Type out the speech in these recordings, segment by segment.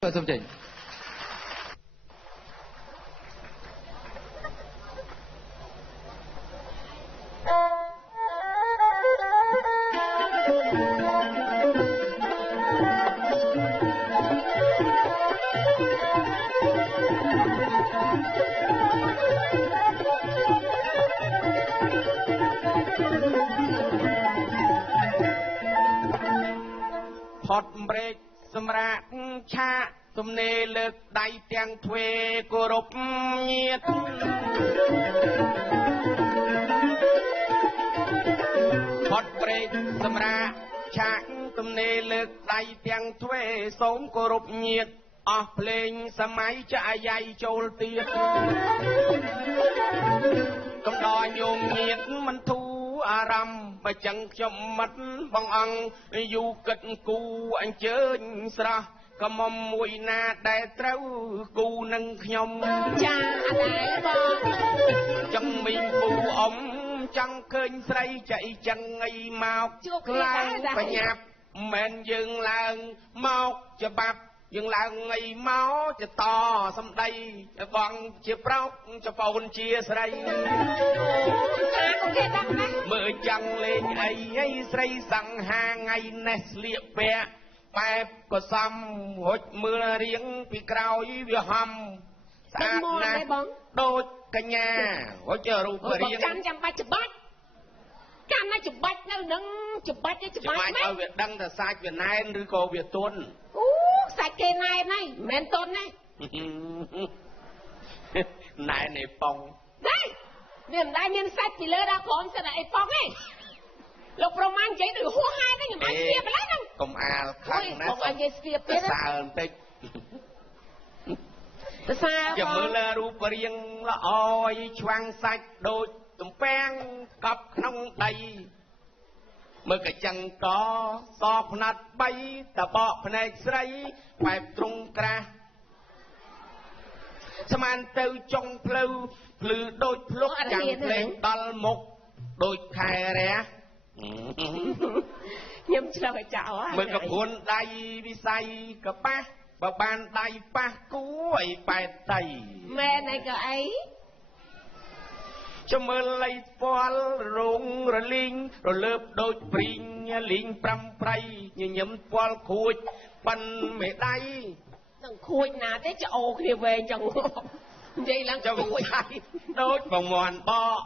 សូមចេញផុតម្រេចសម្រាប់ឆាកទំនេរលើកដៃទាំងទ្វេគោរពញាតផុតម្រេចសម្រាប់ឆាកទំនេរលើកដៃទាំងទ្វេសូមគោរពញាតអស់ភ្លេងសម័យចាអាយ៉ៃចូលទៀតកំដរញោមញាតមិនធូអារម្មណ៍បើចឹងខ្ញុំមិត្តបងអង្គយូគិតគូអញ្ជើញស្រស់ក៏មុំមួយណាដែលត្រូវគូនឹងខ្ញុំចាអដែរបងចឹងមីងពូអ៊ំចង់ឃើញស្រីចៃចឹងអីមកខ្លាំងបញ្ញាប់មិនយើងឡើងមកច្បាប់យើងឡើងអីមកចតសំដីបងជាប្រុសចប្អូនជាស្រីចាក៏គេដឹងដែរមើលចាំងលេងអីស្រីសង្ហាថ្ងៃនេះស្លៀកពាក់បែបក៏សំហុចមើលរៀងពីក្រោយវាហំស្អាតណាស់ដូចកញ្ញាហុចរូបរាងចាំបាច់ច្បាច់ចាំណាច្បាច់នៅនឹងច្បាច់ច្បាច់ឲ្យវាដឹងថាសាច់វាណែនឬក៏វាទន់អូសាច់គេណែនហ្នឹងមិនទន់ទេណែនឯប៉ងដែរវាមិនដែរមានសាច់ពីលើដល់ក្រោមសិនតែឯប៉ងទេលោកប្រមាណនិយាយទៅហួសហេតុទេខ្ញុំអាចស្ទាបឡើយហ្នឹងកុំអាលខ្លាំងណាស់បងអាចនិយាយស្ទាបទៀតសើបន្តិចភាសាចាំមើលរូបរាងល្អយឆ្វាំងសាច់ដូចទំពាំងកប់ក្នុងដីមើលកញ្ចឹងកសផ្នាត់3តបកភ្នែកស្រីបែបទ្រង់ក្រាស់ស្មានទៅចុងផ្លូវភ្លឺដូចភ្លុកចាំងភ្លេងដល់មុខដូចខែរះខ្ញុំឆ្លើយចោលមើលកព្រួនដៃវិស័យកប៉ះបើបានដៃប៉ះគួរឲ្យប៉ែតតៃមែនឯក៏អីចាំមើលលៃពាល់រងរលីងរលើបដូចព្រីងលីង5ប្រៃញញឹមពាល់ខួចប៉ិនមេដៃនឹងខួចណាទេចោគ្នាវែងចឹងនិយាយឡើងខួចដូចបងមន់បក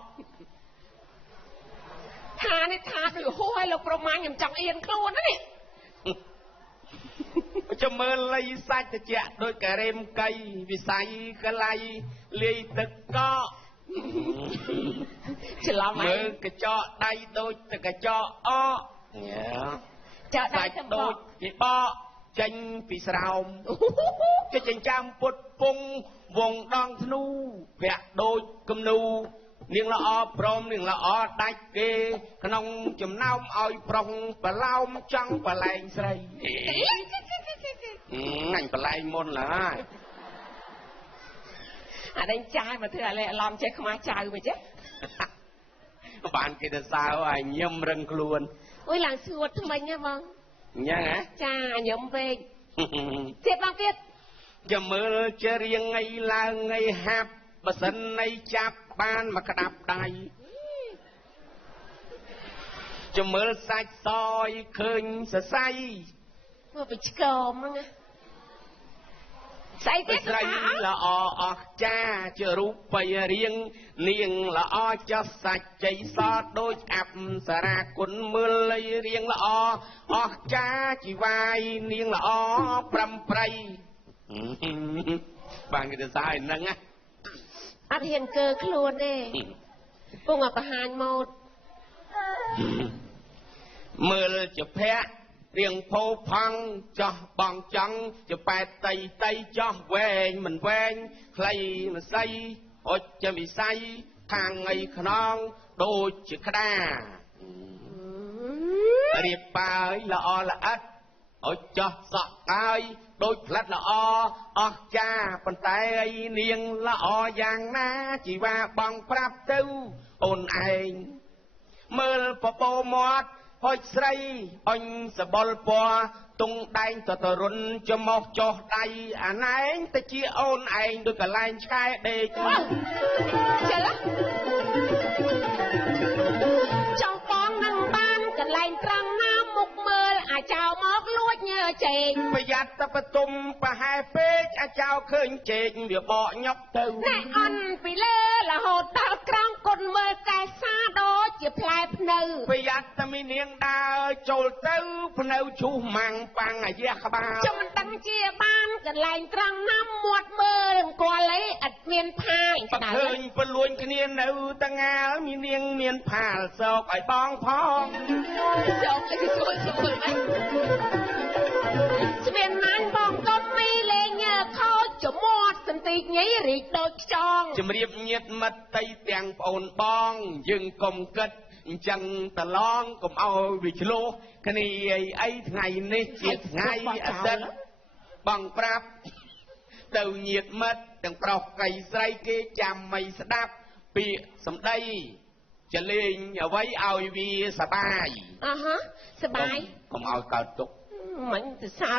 ថានេះថាទៅហួសឲ្យលោកប្រមាណខ្ញុំចង់អៀនខ្លួនណានេះចាំមើលលៃសាច់ត្រជាក់ដូចការ៉េមកៃវិស័យកលៃលាយទឹកកកច្រឡំមើលកញ្ចក់ដៃដូចទឹកកញ្ចក់អកចាដៃដូចគេបកចេញពីស្រោមគេចិញ្ចាំពុតពងវងដងធ្នូប្រាក់ដូចគំនូនាងល្អព្រមនាងល្អដាច់គេក្នុងចំណោមឲ្យប្រុងបឡោមចង់បលែងស្រីអញបលែងមុនឡើយអាដេញចាយមកធ្វើអាឡែឡំចេះខ្មាស់ចៅមកចេះបានគេទៅសើឲ្យញឹមរឹងខ្លួនអូយឡើងស្ងួតថ្មិញហ៎បងអញ្ចឹងហ៎ចាញឹមពេកទៀតបងទៀតចាំមើលជារៀងថ្ងៃឡើងថ្ងៃហាប់បើសិននៃចាប់បានមកក្តាប់ដៃចាំមើលសាច់សយឃើញសរសៃមកពីឆ្កមហ្នឹងណាស្អីទៀតស្រីល្អអស្ចារ្យជារូបិយរៀងនាងល្អចោះសាច់ជ័យសដូចអប្សរាគុណមើលលៃរៀងល្អអស្ចារ្យជីវាយនាងល្អ5ប្រៃបានគេទៅសើហ្នឹងណាអត់ហ៊ានកើខ្លួនទេពងអត់បង្ហាញម៉ូតមើលជាភ័ក្ររៀងផោផង់ចោះបងចង់ជាប៉ែតតៃចោះវែងមិនវែងខ្លីមិនស្អីអុចជាវិស័យខាងឯខ្នងដូចជាក្តារៀបបើយល្អល្អិតអុចចោះសក់កើយដូចផ្លិតល្អអស្ចារ្យប៉ុន្តែឯនាងល្អយ៉ាងណាជីវាបងប្រាប់ទៅអូនឯងមើលពពោមាត់ ហុចស្រីអញសបល់ពណ៌ទុងដែងតរុនចំមកចោះដៃអាណែងទៅជាអូនឯងដូចកលែងឆ្កែដេកចេះចង់បងនឹងបានកន្លែងត្រង់ណាមុខមើលអាចោមកលួចញើចេកប្រយ័ត្នតែបទុមប្រហែលពេកអាចោឃើញចេកវាបកញប់ទៅណែអន់ពីលើរហូតដល់ក្រង់គុនមើលកែសាដូចជាផ្លែភ្នៅប្រយ័ត្នតែមាននាងដើរចូលទៅភ្នៅឈូសម៉ាំងប៉ាំងអាយះក្បាលចាំមិនដឹងជាបានកន្លែងត្រង់ណាមាត់មើលអង្គលអីអត់មានផាលបើឃើញពលួនគ្នានៅតងាលមាននាងមានផាលសោកឲ្យបងផងសោកឲ្យសួរហ្នឹងស្មានណានបងកុំមីលេងខោចមាត់សន្តិញីរីកដូចខ្យងជំរាបញាតិមិត្តតីទាំងប្អូនបងយើងកុំគិតអញ្ចឹងតឡងកុំឲ្យវាឆ្លោះគ្នាអីថ្ងៃនេះជាថ្ងៃអាទិត្យបងប្រាប់ទៅញាតិមិត្តទាំងប្រុសកៃស្រីគេចាំមិនស្ដាប់ពាក្យសម្ដីចលេងអ្វីឲ្យវាសបាយសបាយកុំឲ្យកើតទុកមិនទៅសើ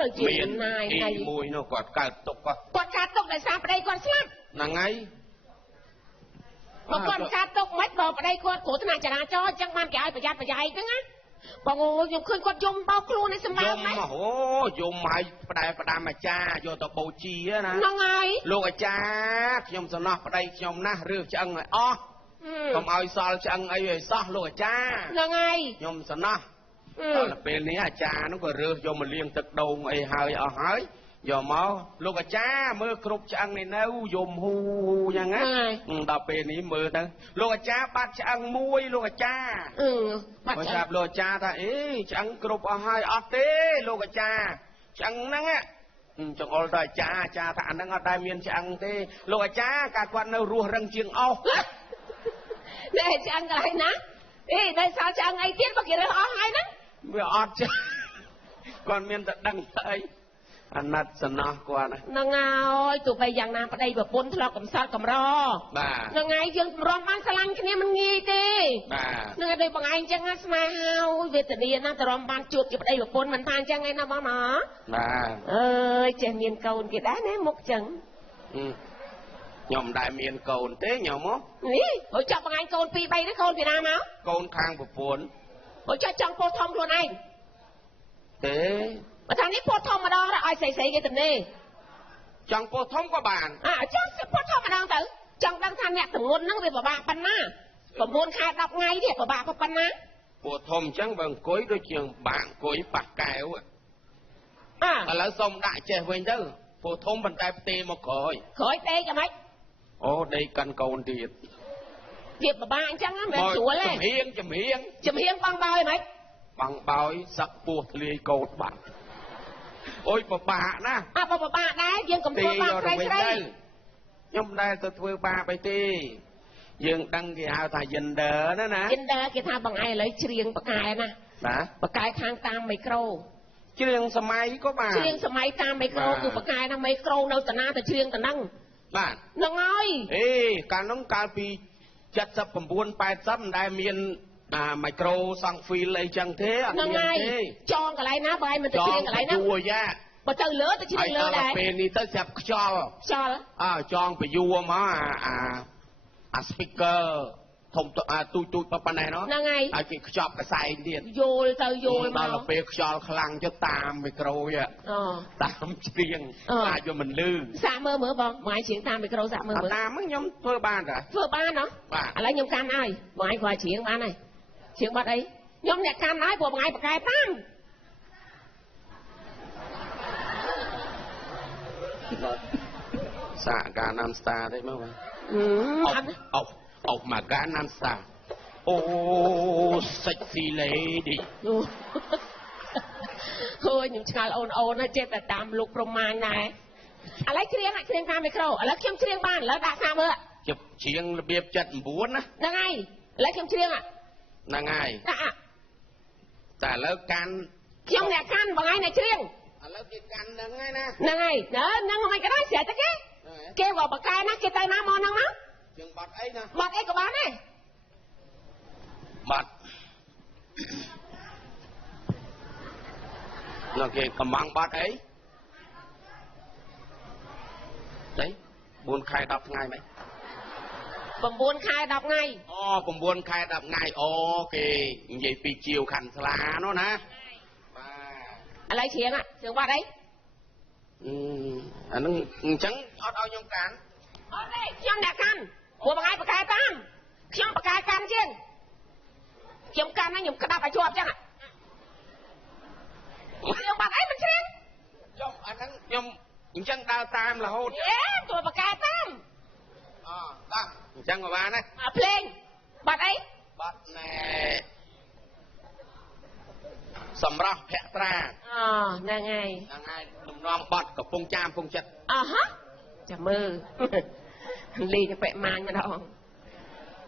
ទៅជាណាយថ្ងៃមួយនោះគាត់កើតទុកគាត់កើតទុកដោយសារប្តីគាត់ស្លាប់ហ្នឹងហើយគាត់កើតទុកមិនបើប្តីគាត់គ្រោះថ្នាក់ចរាចរណ៍អញ្ចឹងបានគេឲ្យប្រយ័ត្នប្រយែងហ្នឹងណាបងអូខ្ញុំឃើញគាត់យំបោកខ្លួននេះសម្រាប់ហ្នឹងអូយំឲ្យផ្ដាំអាចារ្យយកទៅបូជាណាហ្នឹងហើយលោកអាចារ្យខ្ញុំសំណោះប្តីខ្ញុំណាស់រើសឆ្អឹងឲ្យអស់កុំឲ្យសល់ឆ្អឹងអីឲ្យសោះលោកអាចារ្យហ្នឹងហើយខ្ញុំសំណោះដល់ពេលនេះអាចារ្យនោះក៏រើសយកមកលាងទឹកដូងអីហើយអស់ហើយយកមកលោកអាចារ្យមើលគ្រប់ឆ្អឹងនេះនៅយំហ៊ូយ៉ាងណាដល់ពេលនេះមើលទៅលោកអាចារ្យបាត់ឆ្អឹងមួយលោកអាចារ្យបាត់ឆ្អឹងលោកអាចារ្យថាអេឆ្អឹងគ្រប់អស់ហើយអត់ទេលោកអាចារ្យឆ្អឹងហ្នឹងចង្អុលទៅអាចារ្យថាអាហ្នឹងអត់ដែលមានឆ្អឹងទេលោកអាចារ្យកាលគាត់នៅរស់រឹងជាងអស់តែឆ្អឹងកន្លែងណាអេតែសល់ឆ្អឹងអីទៀតបើគេរើសអស់ហើយហ្នឹងវាអត់ចាគាត់មានតែដឹងអីអាណិតសំណោះគាត់ហ្នឹងហើយទោះបីយ៉ាងណាប្តីប្រពន្ធធ្លាប់កំសត់កំរបាទហ្នឹងហើយយើងរំបានស្រឡាញ់គ្នាមិនងាយទេបាទហ្នឹងហើយដូចបងឯងអញ្ចឹងស្នេហាវេទនាណាទៅរំបានជួបជាប្តីប្រពន្ធមិនថាអញ្ចឹងឯណាបងណាបាទអើយចេះមានកូនគេដែរណាមុខអញ្ចឹងខ្ញុំមិនដែលមានកូនទេខ្ញុំមកនេះហូចចាប់បងឯងកូន2 3នេះកូនពីណាមកកូនខាងប្រពន្ធហូចចង់ពោះធំខ្លួនឯងទេបើថានេះពោះធំម្ដងឲ្យស្រីគេទៅនេះចង់ពោះធំក៏បានចង់ពោះធំម្ដងទៅចង់ដឹងថាអ្នកទម្ងន់ហ្នឹងវាពិបាកប៉ុណ្ណា9 ខែ 10 ថ្ងៃនេះពិបាកប៉ុណ្ណាពោះធំអញ្ចឹងបើអង្គុយដូចជាបាក់អង្គុយប៉ះកែវឥឡូវសុំដាក់ចេះវិញទៅពោះធំប៉ុន្តែផ្ទេមកក្រោយទេយ៉ាងម៉េចអូដេកកាន់កូនទៀតវាពិបាកអញ្ចឹងមិនស្រួលទេចំហៀងបងបោយហ្មងបងបោយសឹកពោះធ្លាយកោតបាត់អូយពិបាកណាពិបាកដែរយើងកុំធ្វើបាបស្រីខ្ញុំដែរទៅធ្វើបាបអីទេយើងដឹងគេហៅថា gender ណា gender គេថាបងឯងឥឡូវច្រៀងបកែណាបាទបកែខាងតាមមីក្រូច្រៀងសម័យក៏បានច្រៀងសម័យតាមមីក្រូគឺបកែណាមីក្រូនៅតាណាទៅច្រៀងតាហ្នឹងបាទហ្នឹងហើយកាលនោះកាលពី79 80មិនដែលមានមីក្រូសង់ហ្វីលអីចឹងទេអត់មានទេចងកន្លែងណាបើឯងមិនទៅច្រៀងកន្លែងណាទួយ៉ាបើទៅលើទៅច្រៀងលើដែរពេលនេះទៅស្រាប់ខ្យល់ចងពយួរមកអា speaker ធំទូចប៉ុណ្ណេះនោះហ្នឹងហើយហើយគេខ្ចប់កសែងទៀតយល់ទៅយល់មកដល់ពេលខ្យល់ខ្លាំងទៅតាមមីក្រូតាមច្រៀងអាចវាមិនលឺសាកមើលបងបងឯងច្រៀងតាមមីក្រូសាកមើលតាមខ្ញុំធ្វើបានតាធ្វើបានហ៎ឥឡូវខ្ញុំកាន់ហើយបងឯងគាត់ច្រៀងបានហើយច្រៀងបាត់អីខ្ញុំអ្នកកាន់ហើយព្រោះបងឯងបកែតាមសាកការណាំស្តាទេមើលបងអុកមកការណាំស្តាអូ sexy lady ឃើញខ្ញុំឆ្ងល់អូនចេះតែតាមលោកប្រមាណដែរឥឡូវច្រៀងតាមមីក្រូឥឡូវខ្ញុំច្រៀងបានឥឡូវដាក់សាមើលច្រៀងរបៀប79ណាហ្នឹងហើយឥឡូវខ្ញុំច្រៀងហ្នឹងហើយតែឥឡូវកាន់ខ្ញុំអ្នកកាន់បងឯងអ្នកច្រៀងឥឡូវគេកាន់ហ្នឹងហើយណាហ្នឹងហើយហ្នឹងមិនក៏ដែរស្រែតតែគេក៏បកែណាគេទៅណាមកហ្នឹងណាជើងបាត់អីណាបាត់អីក៏បានដែរបាត់ nó kì cầm măng bát ấy đấy buôn khai đọc ngay mày buôn khai đọc ngay cùng buôn khai đọc ngay ok vậy bị chiều khăn lá nó nè lấy chuyện á trường qua đấy nó chẳng ở đâu nhung cản ở đây nhung đã can của bằng ai bậc cai tam nhung bậc cai can chứ nhung can nó nhung cái đạp phải chuột chắc à nhung bậc ấy mình xem nhung anh nhung chẳng đào tam là hôn tụi bậc cai tam tam chẳng mà ba này pleng bậc ấy bậc này sầm rau phẹt ra là ngày đùm non bọtกับพงจามพงจัดฮะจับมือลีจะเปะมาเงี้ยดอง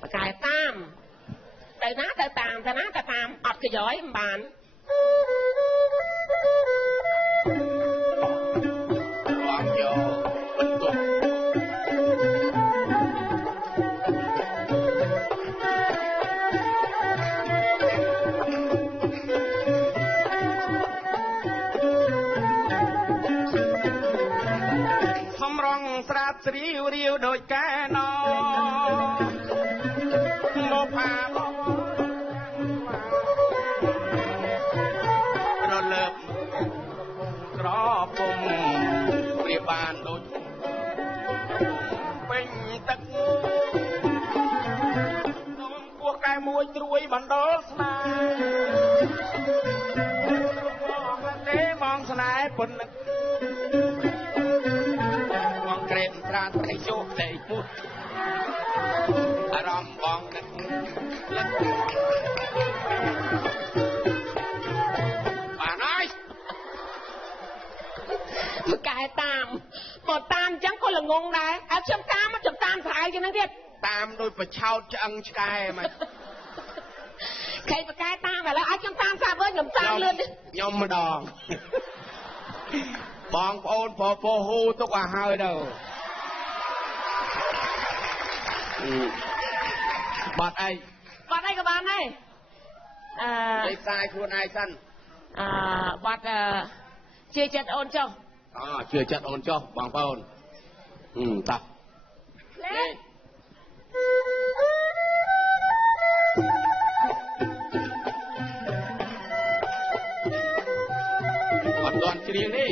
ปากกายตามแต่นะแต่ตามอดกระย้อยบานวางโยตุกสระสรีวเรียวโดยแกนอโมพาเราเลิกกรอบปุ่มเรียบานโดยเป็นตะกูน้องพวกแกมวยตรวยบันดอสนามองเต้มองสนายปนราตรีโชคใจพูดอารมณ์บองกันแล้วป่าน้อยมันกายตามหมดตามจังคนละงงได้เอาจำตามมาจำตามถ่ายกันนั่นเด็ดตามโดยประชาจังชกายมาใครประกายตามไปแล้วเอาจำตามซาเบิ้ลจำตามเลื่อนยมมาดองบองโอนพอหูตุกว่าหายเด้อบอดไอ้กับบ้านไอ้ไอ้ทรายครูนายสั้นบอดเชื่อจัดโอนเจ้าเชื่อจัดโอนเจ้าบางปอนตับบอดตอนเชียงนี่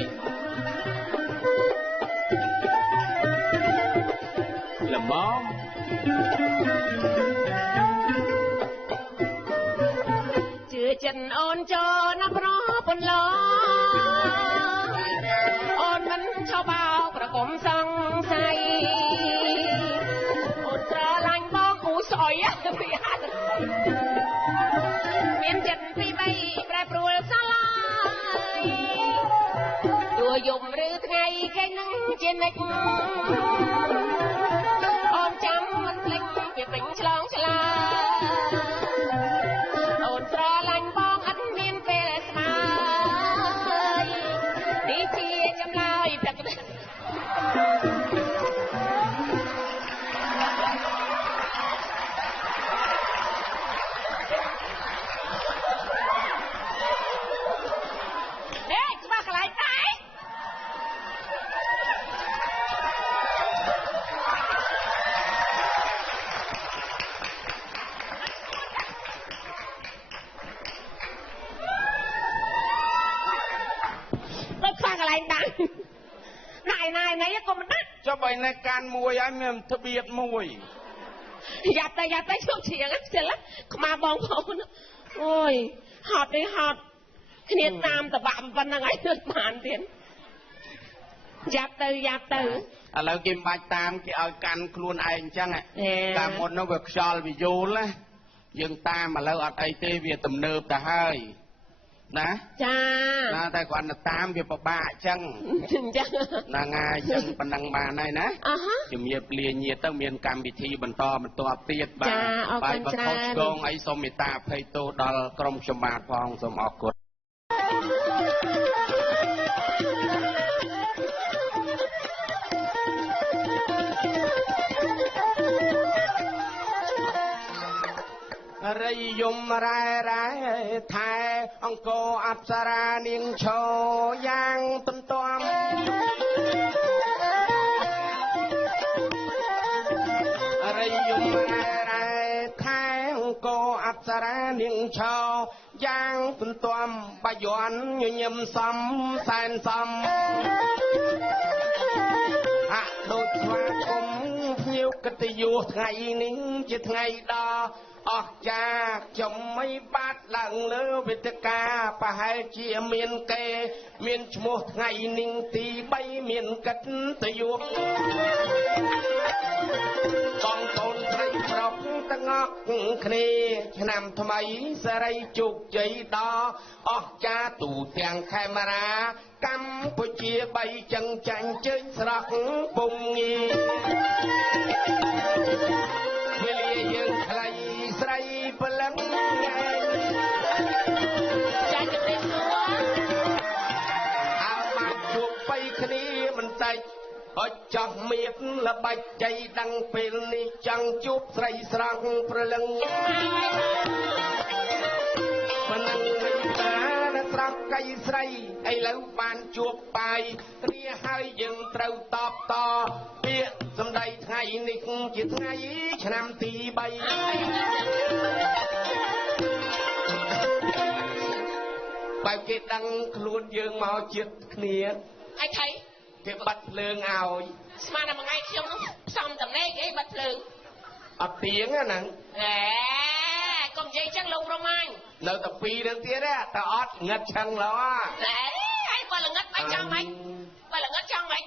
ลำบากจันโอนจอนับรอปนล้อโอนมันชาวเบาประกมสังใสโอนตราลังบ้องหูสอยพี่ฮะเมียนจันปีใบแปรปรวนสลายตัวยมหรือไงแค่นั่งเจนเล็กโอนจำมันเล็กเปียเป็นฉลองฉลาโอนตราลังบ้องอันเมียนเปรสมาดีทีจำลายจากนายก็มันนะจะไปในการมวยไอ้เมียมทะเบียนมวยอย่าแต่ช่วงเฉียงเสร็จแล้วมาบองเขาโอ้ยหอบเลยหอบเนียตามแต่บามวันยังไงเดินผ่านเตียนอย่าตื่นอะไรกินใบตามกี่เอากันครูนไอ้จังไงการมดน้องแบบชอลวิโยเลยยังตามมาแล้วอัดไอเตวีตำเนิบแต่ให้นะจ้าแต่ก่อนตามเกี่ยวกับบ้าจังนางาจังปนังมาในนะจะมีเปลี่ยนเงียต้องมีการพิธีบรรทอมันตัวเตียดบ้าไปบังคับกองไอสมิตาเพยโตดอลกรมชมาพองสมออกกฎ រិយយមរ៉ែរ៉ែថែអង្គរអប្សរានាងឈរយ៉ាងទន្ទឹមរិយយមរ៉ែរ៉ែថែអង្គរអប្សរានាងឈរយ៉ាងទន្ទឹមបាយ័នញញឹមសំសែនសំហាក់ដូចស្វាគមន៍ភ្ញៀវកិត្តិយសថ្ងៃនេះជាថ្ងៃដ៏អស្ចារ្យខ្ញុំមិនបាទឡើងលើវេទិកាប្រហែលជាមានគេមានឈ្មោះថ្ងៃនេះទី3មានកិត្តិយសបងប្អូនស្រីប្រុសទាំងអស់គ្នាឆ្នាំថ្មីសេរីជោគជ័យដ៏អស្ចារ្យទូទាំងខេមរាកម្ពុជា3ចឹងចាញ់ជើញស្រស់ពុំងាយវេលាយើងខ្លីស្រីព្រលឹងចាច់ជំរាបសួរអើបានជួបបីគ្នាបន្តិចអត់ចោះមៀបល្បាច់ចៃដឹងពេលនេះចង់ជួបស្រីស្រស់ព្រលឹងប៉ុណ្ណឹងវិញបានស្រស់កៃស្រីឥឡូវបានជួបបាយគ្នាហើយយើងត្រូវតបតពាក្យសម្ដីថ្ងៃនេះជាថ្ងៃឆ្នាំទី3បើគេដឹងខ្លួនយើងមកជាតិគ្នាអីថៃគេបាត់ភ្លើងឲ្យស្មានតែមួយថ្ងៃខ្ញុំនោះផ្សំតំណែងអីបាត់ភ្លើងអត់ទៀងហ្នឹងកុំនិយាយចឹងលោកប្រមាញ់នៅតែ2រឿងទៀតតែអត់ងឹតឆឹងឡោហើយបើល្ងឹតមិនចង់មិនបើល្ងឹតចង់មិន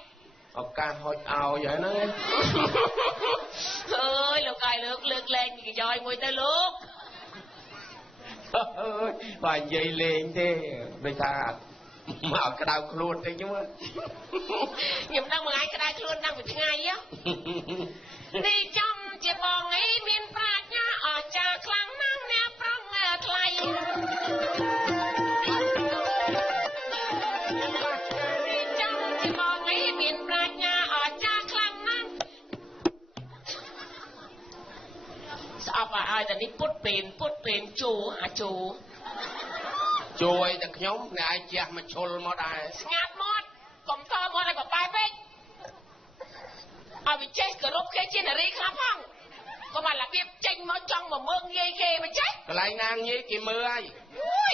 ឱកាសហុចឲ្យហើយហ្នឹងអើយលោកកាយលើកលែងពីយ៉យមួយទៅលោកអើយបើនិយាយលេងទេដូចថាមកក្តៅខ្លួនតិចខ្ញុំដឹងមួយថ្ងៃក្តៅខ្លួនតាំងពីថ្ងៃនេះចំជាបងអីមានប្រាជ្ញាអស្ចារ្យខ្លាំងណាស់អ្នកប្រងថ្លៃចំជាបងអីមានប្រាជ្ញាអស្ចារ្យខ្លាំងណាស់ស្អប់ឲ្យតែនេះពុតពេលជួអាចូជួយតែខ្ញុំអ្នកឯងជះមកឈុលមកដែរស្ងាត់មកកុំតមកឲ្យបបាយពេកឲ្យវាចេះគោរពគេជានារីខ្លះផងកុំឲ្យរបៀបចេញមកចង់មកមើងងាយគេមិនចេះកន្លែងណាងាយគេមើលហើយ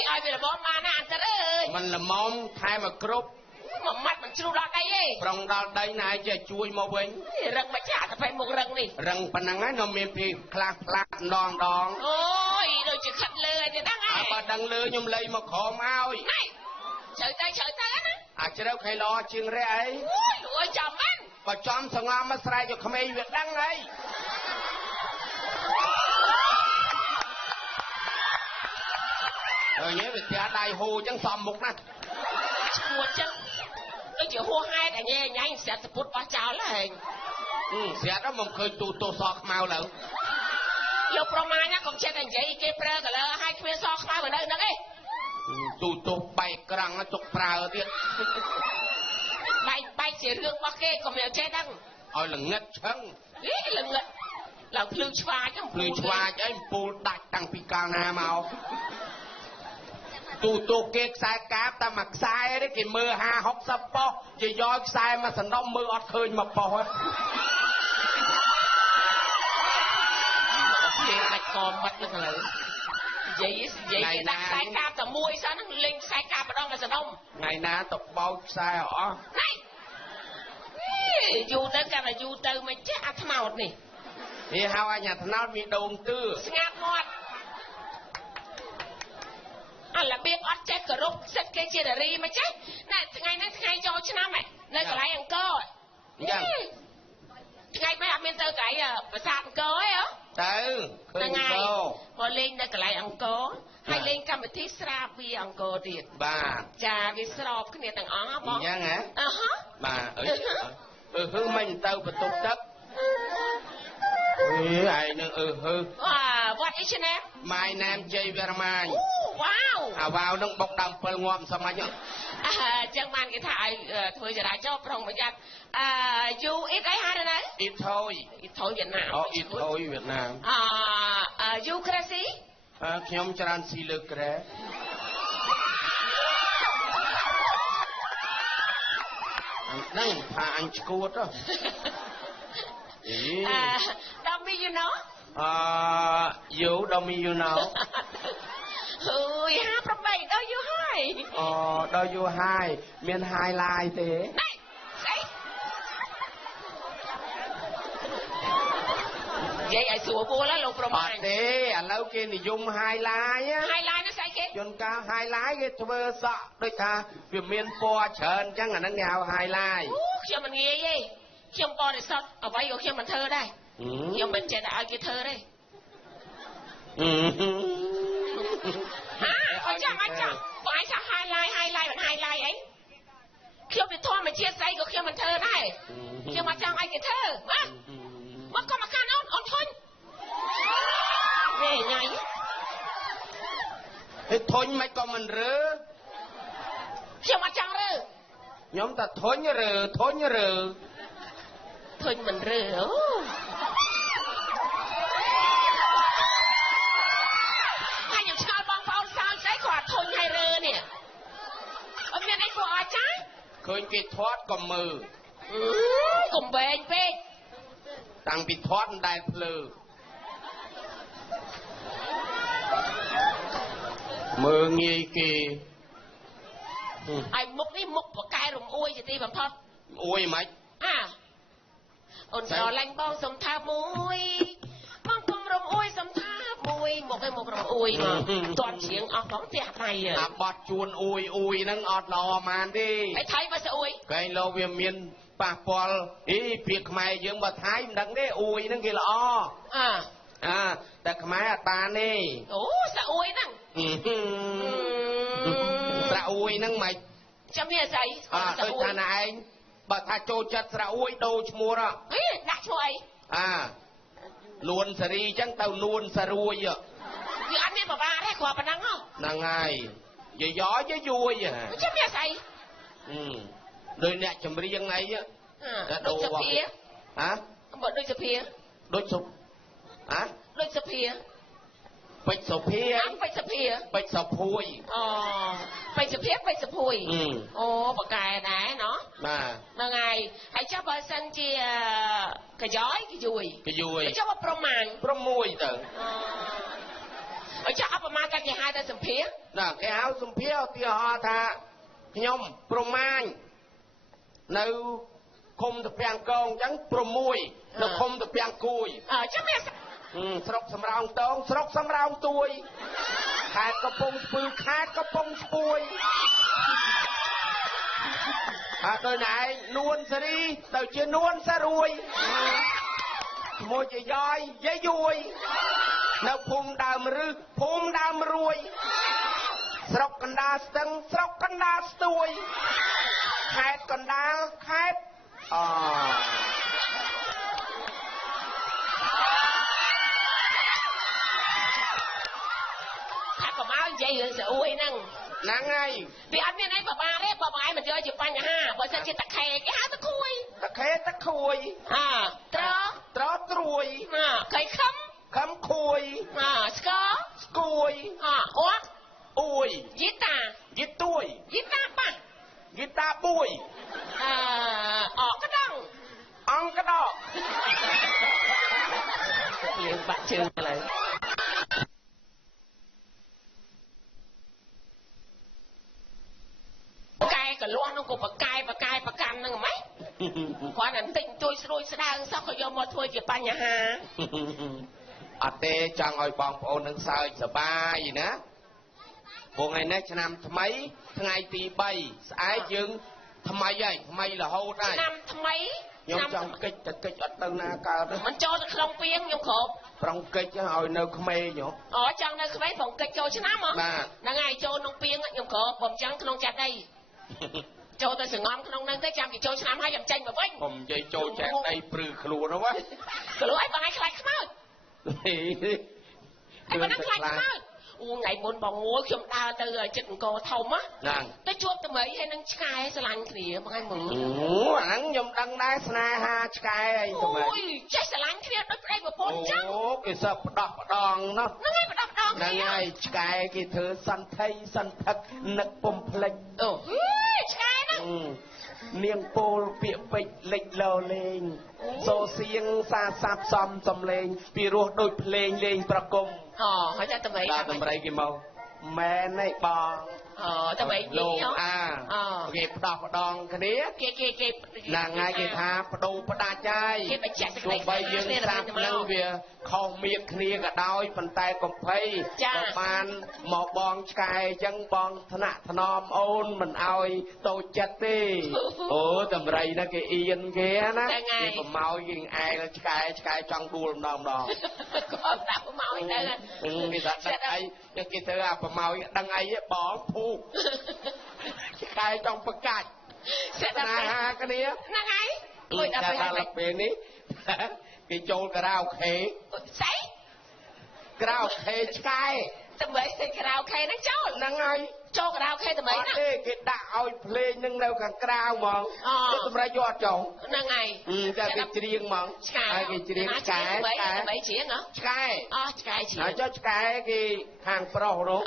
ឲ្យវាល្មមបានណាអន្តរអើយមិនល្មមថែមកគ្រប់មួយម៉ាត់មិនជ្រុះដល់ដីទេប្រងដល់ដីណាឯងចេះជួយមកវិញរឹងមកចាក់ទៅពេលមុខរឹងនេះរឹងប៉ុណ្ណឹងហើយនៅមានពីខ្លះដងអូយដូចជាខិតលើទេហ្នឹងហើយបើដឹងលើខ្ញុំលៃមកក្រោមឲ្យជ្រៅទៅណាជ្រៅខៃឡជាងរះអីអូយចាំមិនបើចំសងំមកស្រែកយកក្មេងវាដឹងហើយអើយវាផ្ទះដៃហូរចឹងសំមុខណាស់ឈួតចឹងដូចជាហួសហេតុអញញ៉ៃស្រាត់សពុតបោះចោលហើយស្រាត់មកឃើញទូសខ្មៅឡើងលោកប្រមាញណាកុំចិត្តតែនិយាយគេប្រើកលើឲ្យគ្មានសខ្មៅនៅហ្នឹងឯងទូបែកក្រាំងទុកប្រើទៀតបែកជារឿងរបស់គេកុំយកចេះហ្នឹងឲ្យល្ងឹតឆឹងល្ងឹតឡើងភ្លឺឆ្វាចហ្នឹងភ្លឺឆ្វាចអីពូលដាច់តាំងពីកាលណាមកទូគេខ្សែកាបតែមួយខ្សែទេគេមើល50-60ប៉ុសជាយកខ្សែមកសណ្ដំមើលអត់ឃើញមកប៉ុសគេដាច់កមាត់ហ្នឹងឥឡូវនិយាយគេដាក់ខ្សែកាបតែមួយសិនហ្នឹងលេងខ្សែកាបម្ដងទៅសណ្ដំថ្ងៃណាទៅបោចខ្សែអស់យូរទៅកាន់តែយូរទៅមិនចេះអាថ្នោតនេះវាហៅអញអាថ្នោតមានដូងទឿស្ងាត់មាត់អារបៀបអត់ចេះគោរពសិទ្ធិគេជានារីមិនចេះណែថ្ងៃនេះថ្ងៃចូលឆ្នាំនៅកន្លែងអង្គរយ៉ាងថ្ងៃមិនអត់មានទៅកន្លែងប្រាសាទអង្គរទេហ៎ទៅឃើញអង្គរមកលេងនៅកន្លែងអង្គរហើយលេងកម្មវិធីស្រាបវាអង្គរទៀតបាទចាវាស្របគ្នាទាំងអស់បងយ៉ាងហ៎បាទហឺមិនទៅបន្ទប់ទឹកឯងនឹងWhat is your name? My name Jay Verman. Wow. វ៉ាវនឹងបុកដើម7ងាប់សមញ្ញចឹងបានគេថាឲ្យធ្វើចរាចរណ៍ប្រុងប្រយ័ត្នyou eat អីហើយណា Eat Thoi វៀតណាមEat Thoi វៀតណាមyou crazy ខ្ញុំច្រើនស៊ីលើក្រែហ្នឹងថាអញឈួតហ៎Don't me you know you don't me you know អូយហាប្របីដល់យូហើយដល់យូហើយមាន highlight ទេស្អីនិយាយឲ្យស្រួលពលលោកប្រមាណទេឥឡូវគេនិយម highlight នោះស្អីគេជួនកាល highlight គេធ្វើសក់ដូចថាវាមានពណ៌ច្រើនអញ្ចឹងអាហ្នឹងគេហៅ highlight ខ្ញុំមិនងាយទេខ្ញុំបរិសុទ្ធអ្វីក៏ខ្ញុំមិនធ្វើដែរខ្ញុំមិនចេះតែឲ្យគេធ្វើទេអញ្ចឹងបើឯងថា highlight មិន highlight អីខ្ញុំវាធម្មជាតិស្អីក៏ខ្ញុំមិនធ្វើដែរខ្ញុំមកចង់ឲ្យគេធ្វើមកកុំមកខានអូនធុញវេញ៉ៃហេធុញមិនក៏មិនរើខ្ញុំមកចង់រើខ្ញុំតែធុញរើធុញមិនរើអូខ្ញុំឆ្ងល់បងប្អូនសើចស្អីគាត់ធុញហើយរើនេះអត់មានអីព្រោះអាចចាឃើញគេធាត់ក៏មើលកុំវែងពេកតាំងពីធាត់មិនដែលភ្លើមើលងាយគេហើយមុខនេះមុខប្រកែរំអួយជាទីបំផុតអួយមិនអូនស្រឡាញ់បងសំថាមួយបងគុំរំអួយសំថាមួយមុខឯមុខរំអួយមកតន់ជ្រៀងអស់ផងផ្ទះដៃអាបត់ជួនអួយហ្នឹងអត់ល្អម៉ានទេហើយថៃបើស្អួយកែលោកវាមានប៉ះពាល់ពាក្យខ្មែរយើងបើថៃមិនដឹងទេអួយហ្នឹងគេល្អតែខ្មែរអត់បានទេអូស្អួយហ្នឹងស្រាអួយហ្នឹងមិនចាំមានស្អីដូចថាណែឯងបើថាចូលចិត្តស្រាអួយដូរឈ្មោះដាក់ឈ្មោះអីលួនសេរីអញ្ចឹងទៅលួនសារួយវាអត់មានបបាទេគ្រាន់ប៉ុណ្ណឹងហ្នឹងហើយយាយយយួយចាំមានស្អីដោយអ្នកចម្រៀងអីដូចសុភាបើដូចសុភាដូចសុដូចសុភាពេជ្រសុភាពេជ្រសុភាពេជ្រសុភួយពេជ្រសុភាពេជ្រសុភួយអូបកែដែរណោះបាទហ្នឹងហើយចាំបើសិនជាកយ៉យកយួយចាំបើប្រមាណ6ទៅចាំអបមាតែគេហៅតែសម្ភារណាគេហៅសម្ភារឧទាហរណ៍ថាខ្ញុំប្រមាណនៅឃុំតាពាំងកងអញ្ចឹង6នៅឃុំតាពាំងគួយចាំមានស្រុកសំរោងតងស្រុកសំរោងទួយខេត្តកំពង់ស្ពឺខេត្តកំពង់ស្ពួយដោយណែនួនសេរីទៅជានួនសារួយឈ្មោះជាយាយយួយនៅភូមិដើមរឹសភូមិដើមរួយស្រុកកណ្ដាលស្ទឹងស្រុកកណ្ដាលស្ទួយខេត្តកណ្ដាលខេត្តនិយាយរឿងស្អួយហ្នឹងហើយវាអត់មានអីបបាទេបើបងឯងមិនយកជាបញ្ហាបើសិនជាតាខេគេហៅតាខួយតាខេតាខួយត្រត្រួយខៃខំខួយស្គស្គួយអត់អួយយីតាទួយយីតាប៉ះយីតាបួយអកដងអង្គដកយើងបាក់ជើងឥឡូវកលាស់នោះក៏បកាយប្រកាន់ហ្នឹងហ្មងគាត់តែបន្តិចជួយស្រួយស្ដាងសោះក៏យកមកធ្វើជាបញ្ហាអត់ទេចង់ឲ្យបងប្អូននឹងសើចសប្បាយណាព្រោះថ្ងៃនេះឆ្នាំថ្មីថ្ងៃទី3ស្អែកយើងថ្មីហើយថ្មីរហូតហើយឆ្នាំថ្មីខ្ញុំចង់កិច្ចតែកិច្ចអត់ទៅណាកើតទេមិនចូលទៅក្នុងពីងខ្ញុំគ្រប់ប្រងកិច្ចឲ្យនៅក្មេងចង់នៅក្មេងប្រងកិច្ចចូលឆ្នាំហ្នឹងហើយចូលក្នុងពីងខ្ញុំគ្រប់បើមិនចឹងក្នុងចាត់ដីចូលទៅសងំក្នុងហ្នឹងទៅចាំគេចូលឆ្នាំហើយចាំចេញមកវិញកុំនិយាយចូលចែកដីព្រឺខ្លួនហ្នឹងណាខ្លួនឯងបងឯងខ្លាចខ្មោចឯងមិនខ្លាចខ្មោចថ្ងៃមុនបងមួយខ្ញុំដើរទៅចិត្តអង្គរធំណាទៅជួបតម្រៃហើយនឹងឆ្កែស្រឡាញ់គ្នាបងឯងមើលអាហ្នឹងខ្ញុំដឹងដែរស្នេហាឆ្កែអីទៅអូយចេះស្រឡាញ់គ្នាដូចប្តីប្រពន្ធចឹងគេសើបផ្ដោះផ្ដងណាហ្នឹងហើយផ្ដោះផ្ដង ហ្នឹងហើយឆ្កែគេធ្វើសន្ធិសន្ធឹកនឹកពុំភ្លេចអូឆ្កែហ្នឹងនាងពោលពាក្យពេចលេចលោលេងសូសៀងសាសាប់សំសំលេងពីរោះដូចភ្លេងលេងប្រគំអូហើយតែតម្រៃដល់តម្រៃគេមកមែនទេបងតម្រៃលោកគេផ្ដោះផ្ដងគ្នាគេណាថ្ងៃគេថាបដូរបដាច់ហើយគេបញ្ជាក់សេចក្តីបីយើងស្ដាប់នឹងវាខុសមានគ្នាក៏ដោយប៉ុន្តែកំភៃក៏បានមកបងឆ្កែអញ្ចឹងបងថ្នាក់ថ្នមអូនមិនអោយតូចចិត្តទេអូតម្រៃណាគេអៀនគេណាគេប្រម៉ោយគេអែលឆ្កែចង់ដួលម្ដងគាត់ដាក់ប្រម៉ោយទៅគេថាដឹងអីគេធ្វើអាប្រម៉ោយដឹងអីបងភូឆ្កែចង់ប្រកាច់ស្ដាប់ហាគ្នាហ្នឹងហើយមួយដល់ពេលនេះគេចូលការ៉ាអូខេស្អីការ៉ាអូខេឆ្កែតម្រៃទៅការ៉ាអូខេហ្នឹងចូលហ្នឹងហើយចូលការ៉ាអូខេតម្រៃណាទេគេដាក់ឲ្យភ្លេងនឹងនៅខាងក្រៅហ្មងគេតម្រៃយកអត់ចុងហ្នឹងហើយតែគេច្រៀងហ្មងហើយគេច្រៀងឆ្កែតម្រៃច្រៀងហ៎ឆ្កែឆ្កែច្រៀងហើយចុះឆ្កែគេខាងប្រុសនោះ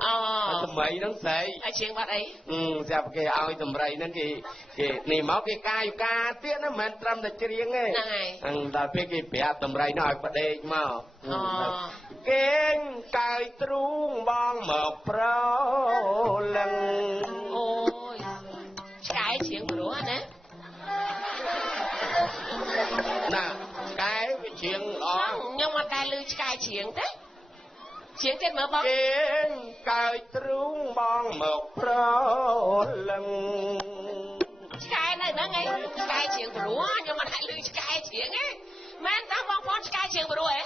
តម្រៃហ្នឹងស្រីហើយច្រៀងបាត់អីចាប់គេឲ្យតម្រៃហ្នឹងគេនេះមកគេកាយការទៀតណាមិនមែនត្រឹមតែច្រៀងទេហ្នឹងហើយដល់ពេលគេប្រាប់តម្រៃនោះឲ្យបដេកមកគេងកាយទ្រូងបងមកប្រលឹងអូយឆ្កែច្រៀងព្រោះណាឆ្កែវាច្រៀងល្អខ្ញុំអត់ដែលឮឆ្កែច្រៀងទេច្រៀងទៀតមើលបងគេងកាយទ្រូងបងមកប្រលឹងឆ្កែនៅហ្នឹងឯងឆ្កែច្រៀងព្រោះខ្ញុំអត់ដែលឮឆ្កែច្រៀងទេមែនតើបងប្អូនឆ្កែច្រៀងព្រោះហ៎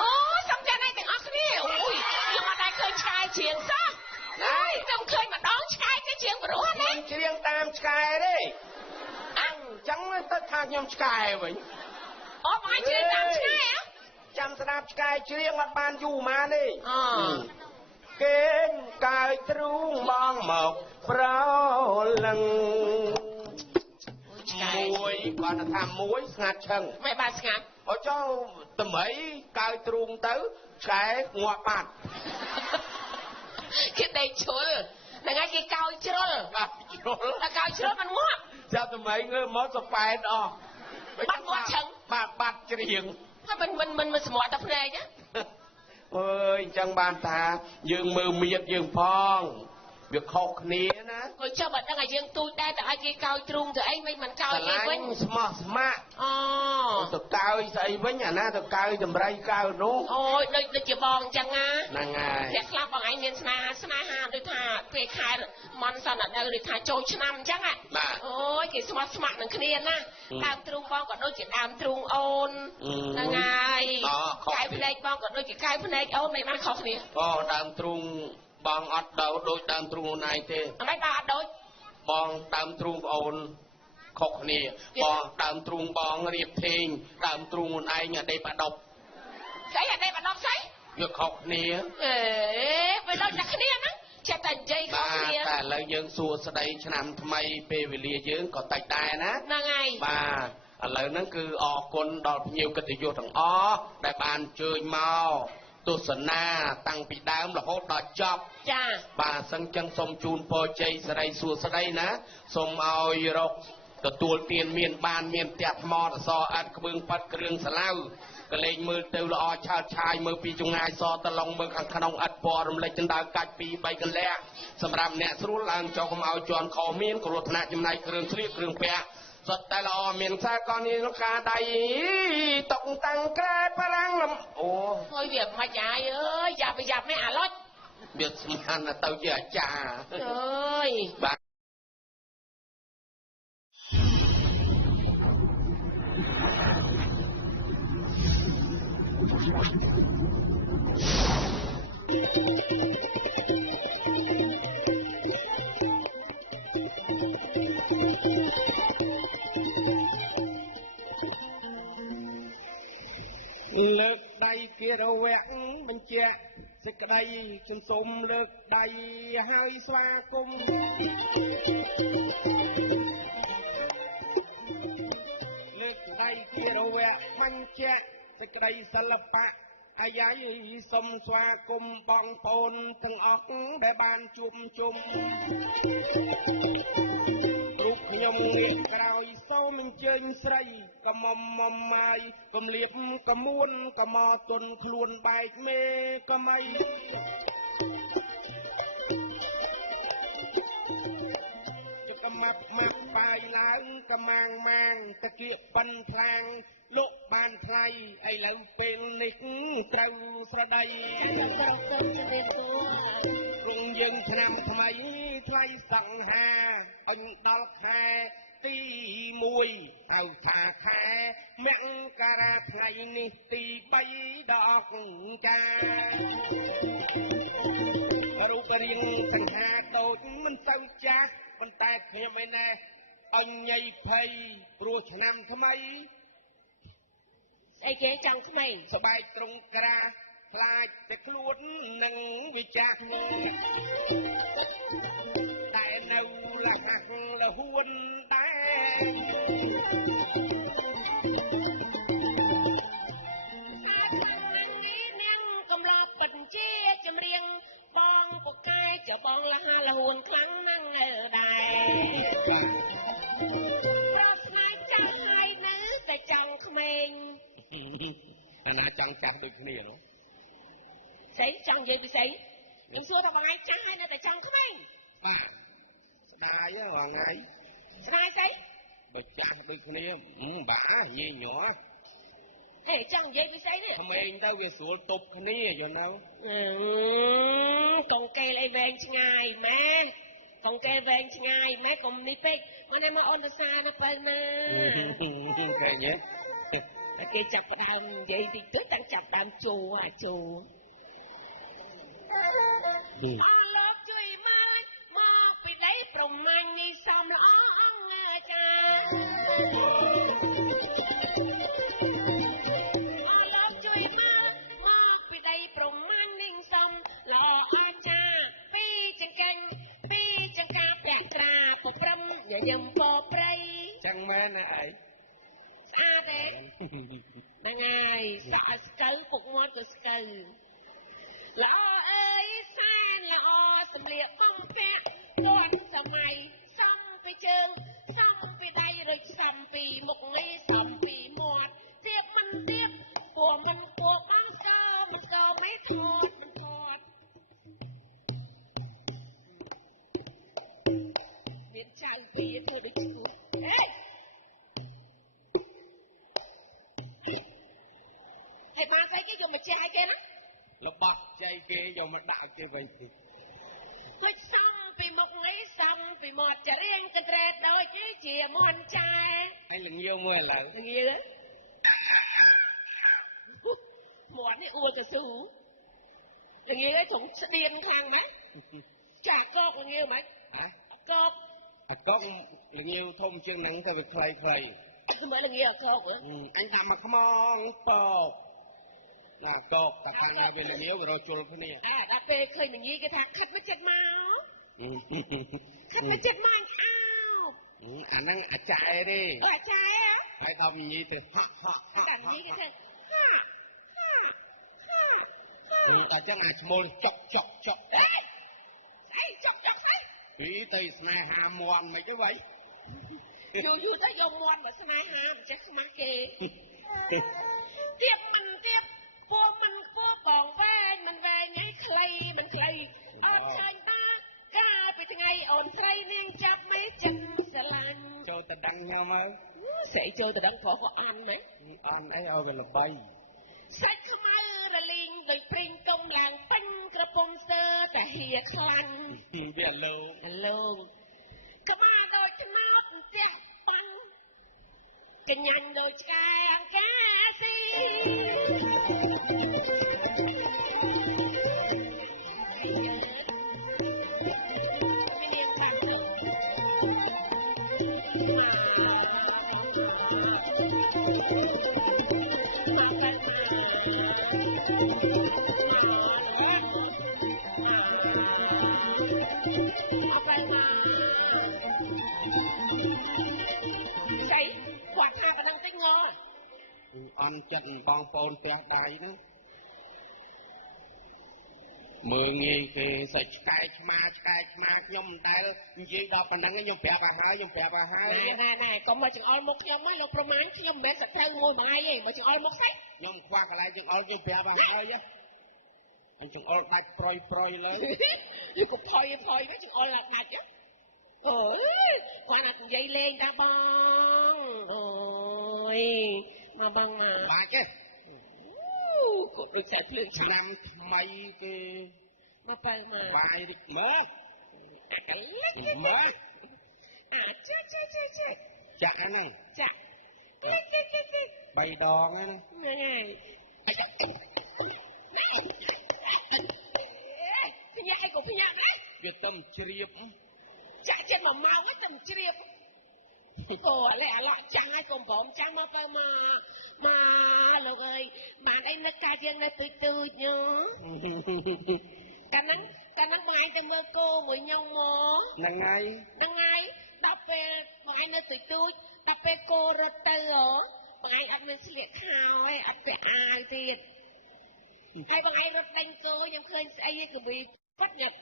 អូសំខាន់ឯងទាំងអស់គ្នាអូយខ្ញុំអត់ដែលឃើញឆ្កែច្រៀងសោះហើយខ្ញុំឃើញម្ដងឆ្កែគេច្រៀងព្រោះណាច្រៀងតាមឆ្កែទេអញ្ចឹងទៅថាខ្ញុំឆ្កែវិញអូបងច្រៀងតាមឆ្កែចាំស្ដាប់ឆ្កែច្រៀងអត់បានយូរម៉ានទេគេងកាយទ្រូងបងមកប្រលឹងមួយគាត់ថាមួយស្ងាត់ឈឹងមិនបានស្ងាត់អូចុះតម្រៃកាយទ្រូងទៅឆ្កែងាប់បាត់គេដេកជ្រុលហ្នឹងហើយគេកោយជ្រុលតែកោយជ្រុលមិនងាប់ចាប់តម្រៃងើមកសប៉ែតអស់បាត់ងាប់ឈឹងបាត់ច្រៀងតែមិនស្មាត់តែភ្នែកណាអើយអញ្ចឹងបានថាយើងមើលមៀតយើងផងវាខុសគ្នាណាគាត់ចាំបាត់ដឹងឲ្យយើងទូចដែរតែឲ្យគេកោយទ្រូងទៅអីមិនកោយគេវិញស្មោះស្ម័គ្រទៅកោយស្អីវិញអាណាទៅកោយតម្រៃកោយនោះអូយដូចជាបងអញ្ចឹងណាហ្នឹងហើយអ្នកខ្លះបងឯងមានស្នេហាដូចថាពេលខែមន់សន្តិដូចថាចូលឆ្នាំអញ្ចឹងអូយគេស្មោះស្ម័គ្រនឹងគ្នាណាដើមទ្រូងបងក៏ដូចជាដើមទ្រូងអូនហ្នឹងហើយកែភ្នែកបងក៏ដូចជាកែភ្នែកអូនមិនបានខុសគ្នាអូដើមទ្រូងបងអត់ដូចដើមទ្រូងខ្លួនឯងទេអត់បានអត់ដូចបងដើមទ្រូងប្អូនខុសគ្នាបងដើមទ្រូងបងរៀបធេងដើមទ្រូងខ្លួនឯងអដេបអដប់ស្អីអដេបអដប់ស្អីវាខុសគ្នាវាដូចតែគ្នាហ្នឹងចិត្តតែនិយាយខុសគ្នាតែឥឡូវយើងសួរស្ដីឆ្នាំថ្មីពេលវេលាយើងក៏តិចដែរណាហ្នឹងហើយបាទឥឡូវហ្នឹងគឺអរគុណដល់ភ្ញៀវកិត្តិយសទាំងអស់ដែលបានអញ្ជើញមកទស្សនាតាំងពីដើមរហូតដល់ចប់ចាបាទសឹងចឹងសូមជូនពរជ័យសិរីសួស្តីណាសូមឲ្យរកទទួលទានមានបានមានផ្ទះថ្មអសអិតក្បឿងប៉ាត់គ្រឿងសាឡៅកលេងមើលទៅល្អឆើតឆាយមើលពីចង្ងាយសតឡុងមើលខាងក្នុងអិតពណ៌រំលេចដណ្ដើកាច់2 3កន្លះសម្រាប់អ្នកស្រួលឡើងចុះកុំឲ្យជន់ខមានគ្រោះថ្នាក់ចំណាយគ្រឿងស្លៀកគ្រឿងពាក់សុទ្ធតែល្អមានខ្សែកនេះលោកកាដៃតុកតាំងក្រែបរាំងអូហើយវាមិនអាយអើយយ៉ាប់នេះអាឡុចវាស្មានទៅជាអាចារ្យអើយបាទលើកដៃគារវៈបញ្ជាក់សេចក្តីជំសុំលើកដៃហើយស្វាគមន៍លើកដៃគារវៈបញ្ជាក់សេចក្តីសិល្បៈឯ អាយ៉ាយសុំស្វាគមន៍បងប្អូនទាំងអស់ដែលបានជួបជុំរូបខ្ញុំនេះក្រោយសូមអញ្ជើញស្រីកុំមុំម៉ាយកុំលៀបកមួនកុំមកទុនខ្លួនបែកមេកុំអីកំមាប់បាយឡើងកំមាងម៉ាងតាគៀកប៉ិនខ្លាំងលក់បានថ្លៃឥឡូវពេលនេះត្រូវស្រដីរងយើងឆ្នាំថ្មីថ្លៃសង្ហាអញដល់ខែទី1ហៅថាខែមករាថ្ងៃនេះទី3ដកចារូបរាងសង្ហាតូចមិនទៅចាស់ប៉ុន្តែខ្ញុំឯណែអញញ៉ៃភ័យព្រោះឆ្នាំថ្មីស្អីគេចង់ថ្មីស្បែកត្រង់ក្រាស់ខ្លាចតែខ្លួននឹងវិចារតែនៅលះលហួនដែរសាខាងនេះនាងកំឡប់ពិតជាចម្រៀងបងពូកែចបងលះលហួនខ្លាំងណាស់ដែរប្រស្នាចាស់ហើយនៅតែចង់ក្មេងអាណាចង់ចាស់ដូចគ្នានោះស្អីចង់និយាយពីស្អីខ្ញុំសួរថាបងឯងចាស់ហើយនៅតែចង់ក្មេងបាទស្ដាយហ៎បងឯងស្ដាយស្អីបើចាស់ដូចគ្នាបាយាយញ័រហេចង់និយាយពីស្អីនេះក្មេងទៅវាស្រួលទប់គ្នាយល់នៅកងកេលអីវែងឆ្ងាយម៉ែកងកេលវែងឆ្ងាយម៉ែកុំនេះពេកមកនេះមកអន្តសាណាបើណាឃើញទេតែគេចាប់ផ្ដើមនិយាយតិចទៅតាំងចាប់ដើមជួអាចូអរលោកជួយមកពីដីប្រមាញ់នេះសំល្អអង្គអាចារ្យអរលោកជួយមកពីដីប្រមាញ់នេះសំល្អអាចារ្យពីចង្កាញ់ពីចង្ការពាក់ត្រាពព្រឹមញញឹមពព្រៃចឹងមែនណាឯងស្អាតទេហ្នឹងហើយសាក់ស្កូវពុកមាត់ទៅស្កូវល្អអើយសែនល្អសម្លៀកបំពាក់ទាន់សម័យសំពីជើងសំពីដៃរួចសំពីមុខនេះសំពីមាត់ទៀតមិនទៀតពួរមិនពួរបានស្គរមិនស្គរមិនថត់មិនថត់មានចៅពីរធ្វើដូចឈ្មោះហេហើយបានស្អីគេយកមកជះឲ្យគេណារបស់ចៃគេយកមកដាក់គេវិញទៀតហុចសំពីមុខនេះសំពីមាត់ចរៀងកត្រែតដូចជាមន់ចែហើយល្ងាវមួយឥឡូវល្ងាវមាត់នេះអួរទៅស៊ូល្ងាវត្រង់ស្តៀនខាងម៉េចចាកកល្ងាវម៉េចហ៎កកអាកកល្ងាវធំជាងហ្នឹងទៅវាខ្លីមើលល្ងាវកកអញដាក់មកខ្មងតបណាកកតែខាងណាវាល្ងាវវារជុលគ្នាដល់ពេលឃើញល្ងាវគេថាខិតមកចិត្តមកខិតមកចិត្តមកអោអាហ្នឹងអាចែទេអាចែហើយដល់ញីទៅហក់តែញីគេថាតែចឹងអាឈ្មោលចុកអេស្អីចុកស្អីពីទៅស្នេហាមន់មិនទេវ៉ៃយូរទៅយកមន់មកស្នេហាមិនចេះខ្មាស់គេទៀតមិនទៀតពួរមិនពួរបងវែងមិនវែងឯងខ្លីមិនខ្លីអត់ឆ្ងាញ់តាកាលពីថ្ងៃអូនស្រីនាងចាប់មិនចិត្តស្រឡាញ់ចូលទៅដឹងខ្ញុំហើយស្អីចូលទៅដឹងព្រោះក៏អន់ណាអន់អីឲ្យវាល្បីសាច់ខ្មៅរលីងដូចព្រីងកុំឡើងពេញក្រពុំស្ទើតែហៀខ្លាំងវាលោកក្បាលដូចឆ្នោតផ្ទះប៉ាំងកញ្ញាញ់ដូចឆ្កែអង្កាស៊ីមានបាក់ទៅមកបាក់អំចិត្តបងប្អូនផ្ទះដៃហ្នឹង មើងងាយគេសាច់ឆ្កែឆ្មាខ្ញុំដែលនិយាយដល់ប៉ុណ្ណឹងខ្ញុំប្រាប់ឲ្យហើណែកុំមកចង្អុលមុខខ្ញុំណាលោកប្រមាណខ្ញុំមិនមែនសត្រូវមួយមួយឯងមកចង្អុលមុខស្អីខ្ញុំខ្វះកន្លែងចង្អុលខ្ញុំប្រាប់ឲ្យហើយអញចង្អុលដាច់ប្រយលើកុំផុយមកចង្អុលដាច់អូយគាត់អត់និយាយលេងតាបងអូយមកបងមកបាច់ទេគាត់ដូចតែភ្លើងឆ្នាំថ្មីគេមកបើមកបាយរិចមើលអាកលិចមើលចាចាក់ហ្នឹងចាក់3ដងហ្នឹងហើយភ្ញាក់អីក៏ភ្ញាក់ដែរវាទំជ្រាបចាក់ចិត្ត1 ម៉ោងទៅជ្រាបអូអាឡក់ចាំងឲ្យកុំព្រមចាំងមកទៅមកលោកអើយបានអីនឹកកាយើងនៅទូចញ៉ូកាលហ្នឹងបងឯងទៅមើលគោមួយខ្ញុំមកហ្នឹងហើយដល់ពេលបងឯងនៅទូចដល់ពេលគោរត់ទៅបងឯងអត់មានស្លៀកខោឯងអត់ពាក់អាវទៀតហើយបងឯងរត់ដេញគោខ្ញុំឃើញស្អីឯងកវីគាត់ញ៉ាត់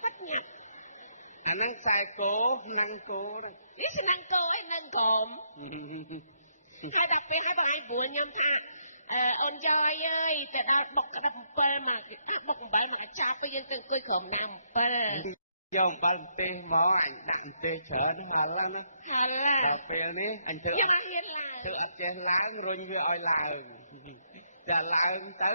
អាហ្នឹងខ្សែគោណាំងគោហ្នឹងនេះស្នាំងគោឯងនឹងក្រមហើយដល់ពេលហើយបងឯងព្រួលខ្ញុំថាអូនយ៉យអើយទៅដល់បុកក្តាប់7មកបុក8មកចាប់ទៅយើងទៅអង្គុយក្រោមណាំ7យកអំបិលម្ទេសមកអញដាក់ម្ទេសច្រើនហ្នឹងហើយណាដល់ពេលនេះអញធ្វើខ្ញុំអត់ហ៊ានឡើងធ្វើអត់ចេះឡើងរុញវាឲ្យឡើងតែឡើងទៅ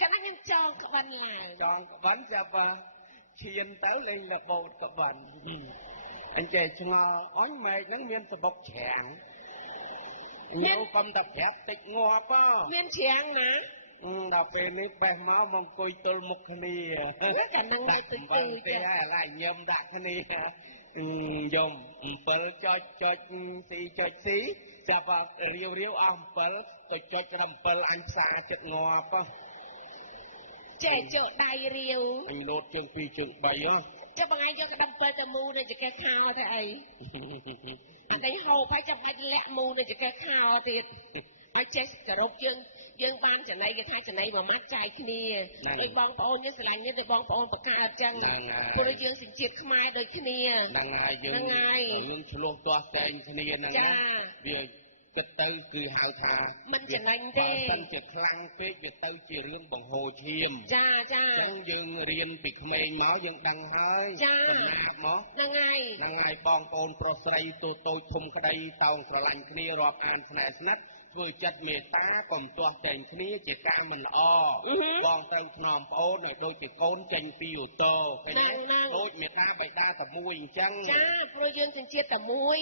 កាលណាខ្ញុំចងក្បិនឡើងចងក្បិនចាប់ឈានទៅលេងលបោតក្បិនអញចេះឆ្ងល់អញម៉ែកហ្នឹងមានសបុកច្រាំងខ្ញុំកុំតែប្រាប់តិចងាប់មានច្រាំងណាដល់ពេលនេះបេះមកអង្គុយទល់មុខគ្នាកាលហ្នឹងទៅទេហើយឥឡូវញឹមដាក់គ្នាយំ7ចុចស៊ីចាប់រាវអស់7ទៅចុច7អញផ្សាចិត្តងាប់ចេះចុចដៃរាវអញលោតជើង2ជើង3ចាំបងឯងយកក្តាប់7ទៅមូលនៅចង្កេះខោទៅអីអត់ឯងហូបហើយចាំបាច់លាក់មូលនៅចង្កេះខោទៀតឲ្យចេះគោរពយើងបានចំណៃគេថាចំណៃមួយម៉ាត់ចាយគ្នាដោយបងប្អូនយើងស្រឡាញ់យើងដោយបងប្អូនបកកើតចឹងព្រោះយើងសញ្ជាតិខ្មែរដូចគ្នាហ្នឹងហើយយើងឆ្លោះទាស់តែងគ្នាហ្នឹងវាគិតទៅគឺហៅថាមិនចំណេញទេសិនជាខ្លាំងពេកវាទៅជារឿងបង្ហូរឈាមចាអញ្ចឹងយើងរៀនពីក្មេងមកយើងដឹងហើយចំណាប់មកហ្នឹងហើយបងប្អូនប្រុសស្រីតូចធំក្តីតោងស្រឡាញ់គ្នារាប់អានស្នេហ៍ស្និទ្ធធ្វើចិត្តមេត្តាកុំទាស់តែងគ្នាជាការមិនល្អបងតែងថ្នមប្អូនឲ្យដូចជាកូនចេញពីអូតូឃើញទេដូចមេត្តាបិតាតែមួយអញ្ចឹងចាព្រោះយើងសញ្ជាតិតែមួយ